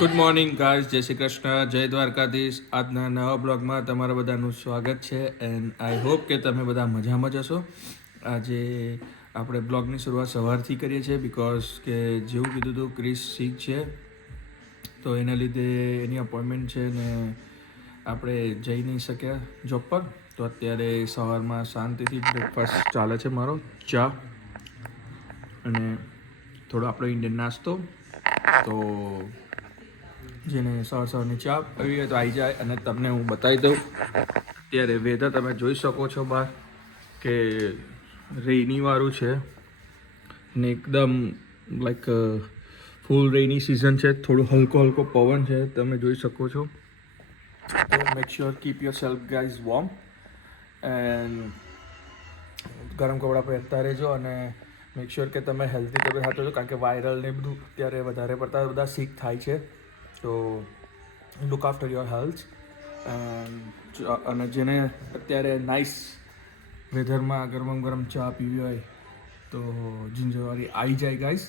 Good morning guys, જય શ્રી કૃષ્ણ, જય દ્વારકાધીશ. આજના નવા બ્લોગમાં તમારા બધાનું સ્વાગત છે એન્ડ આઈ હોપ કે તમે બધા મજામાં જ હશો. આજે આપણે બ્લોગની શરૂઆત સવારથી કરીએ છીએ બિકોઝ કે જેવું કીધું હતું ક્રિસ સીક છે, તો એના લીધે એની અપોઇન્ટમેન્ટ છે ને આપણે જઈ નહીં શક્યા જોબ પર. તો અત્યારે સવારમાં શાંતિથી બ્રેકફાસ્ટ ચાલે છે મારો, ચા અને થોડો આપણો ઇન્ડિયન નાસ્તો. તો જેને સવારની ચા પીવી હોય તો આવી જાય. અને તમને હું બતાવી દઉં અત્યારે વેધર તમે જોઈ શકો છો બહાર કે રેઇનીવાળું છે ને એકદમ લાઈક ફૂલ રેઇની સિઝન છે. થોડું હલકો હલકો પવન છે, તમે જોઈ શકો છો. તો make sure keep your self guys warm and ગરમ કપડાં પહેરતા રહેજો અને મેક શ્યોર કે તમે હેલ્ધી તબિયત સાચવજો, કારણ કે વાયરલ ને બધું અત્યારે વધારે પડતા બધા સીક થાય છે. તો લુક આફ્ટર યોર હેલ્થ. અને જેને અત્યારે નાઇસ વેધરમાં ગરમ ગરમ ચા પીવી હોય તો જિંજરવાળી આવી જાય ગાઈસ.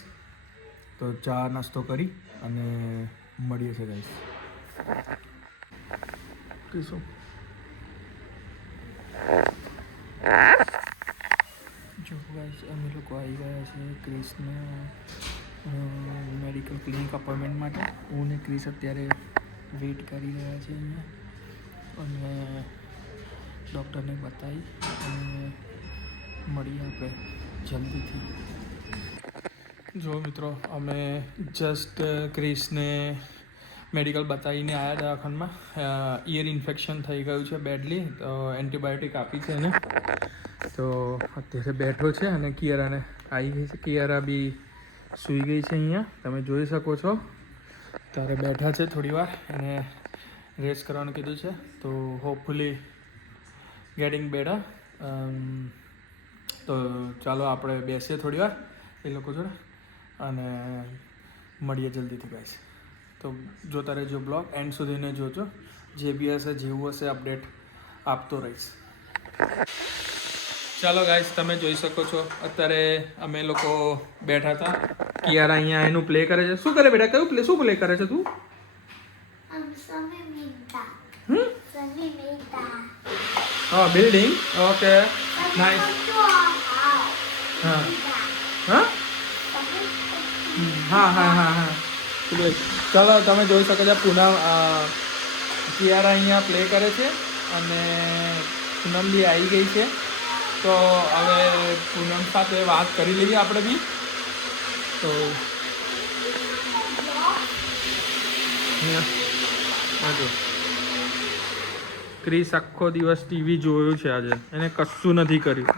તો ચા નાસ્તો કરી અને મળીએ છીએ ગાઈસ. કીશું જો ગાઈસ અમે લોકો આવી ગયા છે ક્રિસને મેડિકલ ક્લિનિક અપોઇન્ટમેન્ટ માટે. હું ને ક્રિસ અત્યારે વેઇટ કરી રહ્યા છે અહીંયા અને ડૉક્ટરને બતાવી અને મળીએ આપણે જલ્દીથી. જો મિત્રો, અમે જસ્ટ ક્રિસને મેડિકલ બતાવીને આવ્યા દવાખાનામાં. ઇયર ઇન્ફેક્શન થઈ ગયું છે બેડલી, તો એન્ટીબાયોટિક આપી છે એને. તો અત્યારે બેઠો છે અને કિયારાને આવી ગઈ છે. કિયારા બી સૂઈ ગઈ છે અહીંયા, તમે જોઈ શકો છો. ત્યારે બેઠા છે થોડી વાર અને રેસ્ટ કરવાનું કીધું છે. તો હોપફુલી ગેટિંગ બેટર. તો ચાલો આપણે બેસીએ થોડી વાર એ લોકો જોડે અને મળીએ જલ્દીથી ગાઈસ. તો જોતા રહેજો બ્લોગ, એન્ડ સુધીને જોજો. જે બી હશે જેવું હશે અપડેટ આપતો રહીશ. ચાલો ગાઈસ, તમે જોઈ શકો છો અત્યારે અમે લોકો બેઠા હતા. કિયારા અહીંયા એનું પ્લે કરે છે. શું કરે બેટા? કયું પ્લે? શું પ્લે કરે છે તું? હા, બિલ્ડિંગ. Okay, nice. હા હા હા હા હા હા. ચાલો તમે જોઈ શકો છો પૂનમ, કિયારા અહીંયા પ્લે કરે છે અને પૂનમ બી આવી ગઈ છે. તો હવે પૂનમ સાથે વાત કરી લઈએ આપણે બી. તો ક્રિસ આખો દિવસ ટીવી જોયું છે આજે, એને કશું નથી કર્યું.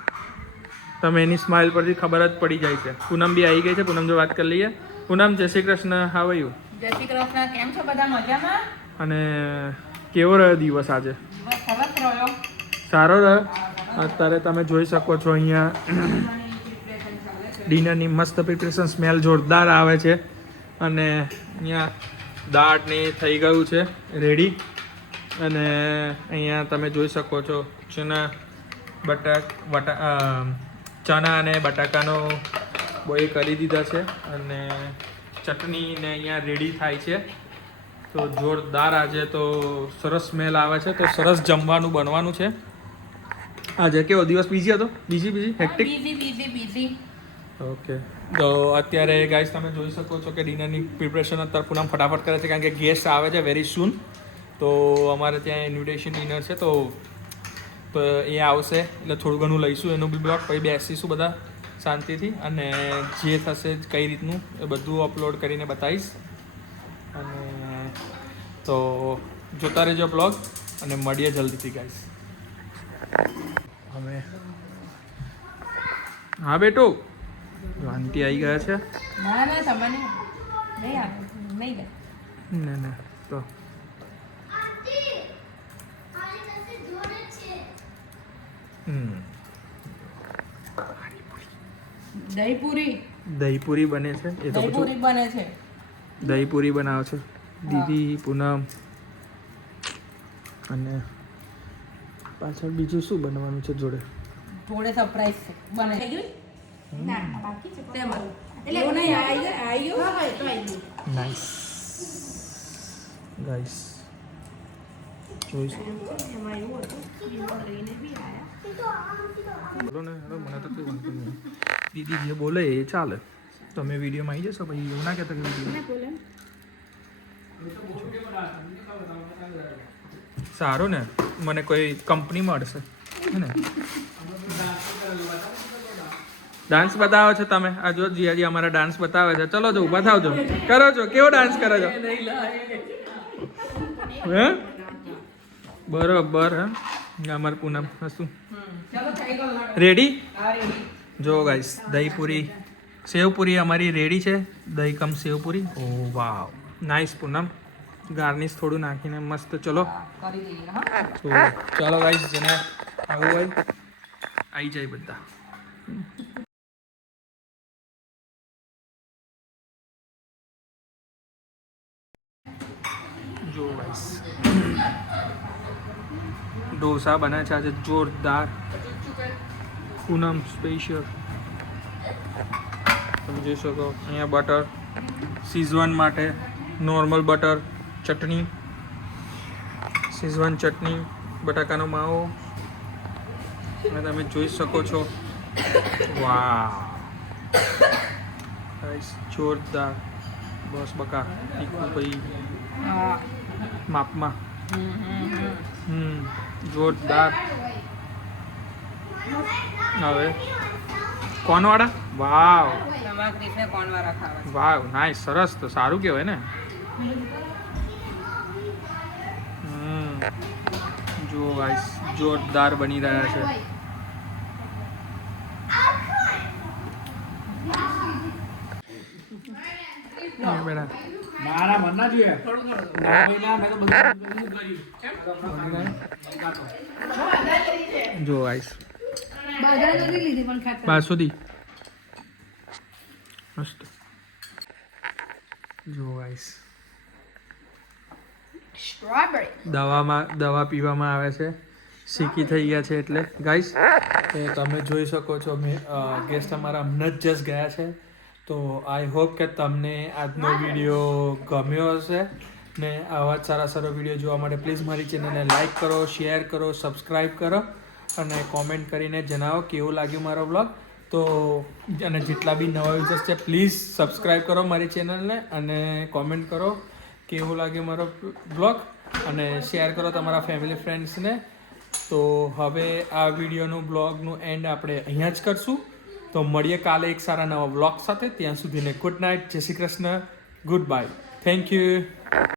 તમે એની સ્માઇલ પરથી ખબર જ પડી જાય છે. પૂનમ બી આવી ગઈ છે. પૂનમ જો વાત કરી લઈએ. પૂનમ, જય Shri Krishna. How are you? જય શ્રી કૃષ્ણ. કેમ છો બધા? મજામાં? અને કેવો રહ્યો દિવસ આજે? સરસ રહ્યો. સારો રહ્યો. અત્યારે તમે જોઈ શકો છો અહીંયા ડિનરની મસ્ત પ્રિપરેશન, સ્મેલ જોરદાર આવે છે. અને અહીંયા દાળ ને થઈ ગયું છે રેડી. અને અહીંયા તમે જોઈ શકો છો ચણા અને બટાકાનો બોઇલ કરી દીધા છે અને ચટણી ને અહીંયા રેડી થાય છે. તો જોરદાર આજે તો સરસ સ્મેલ આવે છે. તો સરસ જમવાનું બનવાનું છે આજે. કેવો દિવસ? બીજી હતો? બીજી હેક્ટિક? બીજી. ઓકે. તો અત્યારે ગાઈસ તમે જોઈ શકો છો કે ડિનરની પ્રિપરેશન અત્યારે પૂનમ ફટાફટ કરે છે, કારણ કે ગેસ્ટ આવે છે વેરી સૂન. તો અમારે ત્યાં ઇન્વિટેશન ડિનર છે, તો એ આવશે એટલે થોડું ઘણું લઈશું એનું બી બ્લોગ, પછી બેસીશું બધા શાંતિથી અને જે થશે કઈ રીતનું એ બધું અપલોડ કરીને બતાવીશ. અને તો જોતા રહેજો બ્લોગ અને મળીએ જલ્દીથી ગાઈસ. અમે હા બેટો, આંટી આવી ગયા છે. ના તમે નહીં આવે, નહીં જાય. ના તો દહીપુરી બને છે. એ તો દહીપુરી બને છે. દહીપુરી બનાવે છે દીદી, પૂનમ. અને પાછળ બીજું શું બનવાનું છે જોડે? જોડે સરપ્રાઈઝ બને. થઈ ગયું? ના, બાકી છે. તેમાં એટલે એવું નહીં આવી ગયું. નાઈસ. ગાઈસ જોઈશું. એમાં એવું હતું વિમલ લઈને બી આયા. બોલો ને, હેલો, મને તો કંઈ વાંધો નહીં. દીદી જે બોલે એ ચાલે. તમે વિડીયોમાં આવી જશો પછી એવું ના કહેતા કે વિડીયો બોલે સારું ને, મને કોઈ કંપની મળશે હે ને. ડાન્સ બતાવો છો તમે? આ જો જીયાજી અમારા ડાન્સ બતાવે છે. ચલો જો ઊભા થાવ છો. કરો છો, કેવો ડાન્સ કરો છો? હે બરોબર. હે અમાર પૂનમ શું રેડી? જો ગાઈસ દહીપુરી સેવપુરી અમારી રેડી છે. દહીં કમ સેવપુરી. ઓ વાવ, નાઇસ પૂનમ. ગાર્નિશ થોડું નાખીને મસ્ત. ચલો કરી દઈએ હા. તો ચાલો ગાઈસ, જેને આવું હોય આવી જાય બધા. જો ગાઈસ ઢોસા બને છે આજે જોરદાર. પૂનમ સ્પેશિયલ. તમે જોઈ શકો અહીંયા બટર શીઝવાન માટે નોર્મલ બટર, ચટણી, શીઝવાન ચટણી, બટાકાનો માવો અને તમે જોઈ શકો છો. વાહ ગાઈસ જોરદાર. બસ બકા તીખું ભાઈ હા. માપમાં. જોરદાર. હવે કોનવાળા? વાવ તમારા ક્રિષ્ને કોણ વાળા ખાવા? વાવ નાઈસ, સરસ. તો સારું કહેવાય ને. જો ગાઈસ જોરદાર બની રહ્યા છે. બેટા મારા મનના જોઈએ જો ગાઈસ બધા નથી લીધી પણ ખાતા. 500 મસ્ત. જો ગાઈસ સ્ટ્રોબેરી. દવા પીવામાં આવે છે. શીકી થઈ ગયા છે એટલે ગાઈસ તમે જોઈ શકો છો. ગેસ્ટ અમારા હમણાં જ જસ્ટ ગયા છે. તો આઈ હોપ કે તમને આજનો વિડીયો ગમ્યો હશે ને આવા જ સારા વિડીયો જોવા માટે પ્લીઝ મારી ચેનલને લાઈક કરો, શેર કરો, સબસ્ક્રાઈબ કરો અને કોમેન્ટ કરીને જણાવો કેવું લાગ્યું મારો બ્લોગ. તો અને જેટલા બી નવા યુઝર્સ છે પ્લીઝ સબસ્ક્રાઈબ કરો મારી ચેનલને અને કોમેન્ટ કરો કેવું લાગ્યું મારો બ્લોગ અને શેર કરો તમારા ફેમિલી ફ્રેન્ડ્સને. તો હવે આ વિડીયોનું બ્લોગનું એન્ડ આપણે અહીંયા જ કરશું. તો મળીએ કાલે એક સારા નવા બ્લોગ સાથે. ત્યાં સુધીને ગુડ નાઇટ, જય Shri Krishna, good bye, thank you.